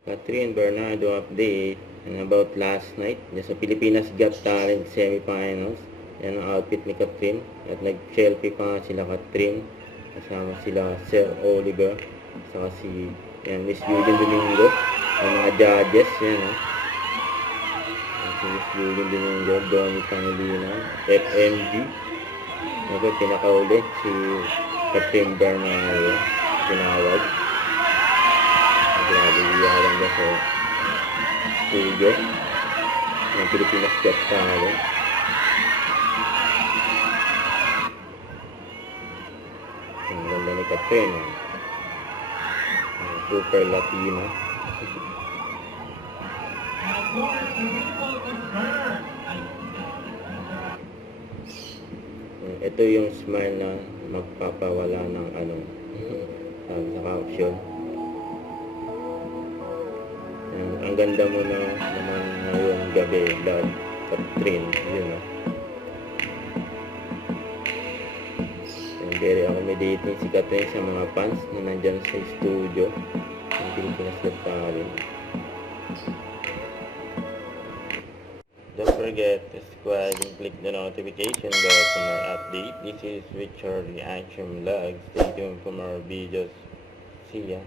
Catherine Bernardo update and about last night sa Pilipinas Got Talent semifinals. Yan ang outfit ni Catherine at nag-selfie pa nga sila Catherine kasama sila Sir Oliver saka si Miss Eugene Domingo ang mga judges yan si Miss Eugene Domingo, Donnie Pangilinan, FMG pinakauli si Catherine Bernardo tinawag. Grabe iyawan niya sa studio ng Pilipinas Got Talent. Ang ganda ni Catherine. Super Latino. Ito yung smile na magpapawala ng sabi sa caption. Ang ganda mo na naman ngayong gabi, love, Catherine, very accommodating si Catherine sa mga fans na nandyan sa studio ng Pilipinas Got Talent. Don't forget to subscribe and click the notification bell for more update. This is Richard Reaction Vlog. Stay tuned for more videos. See ya.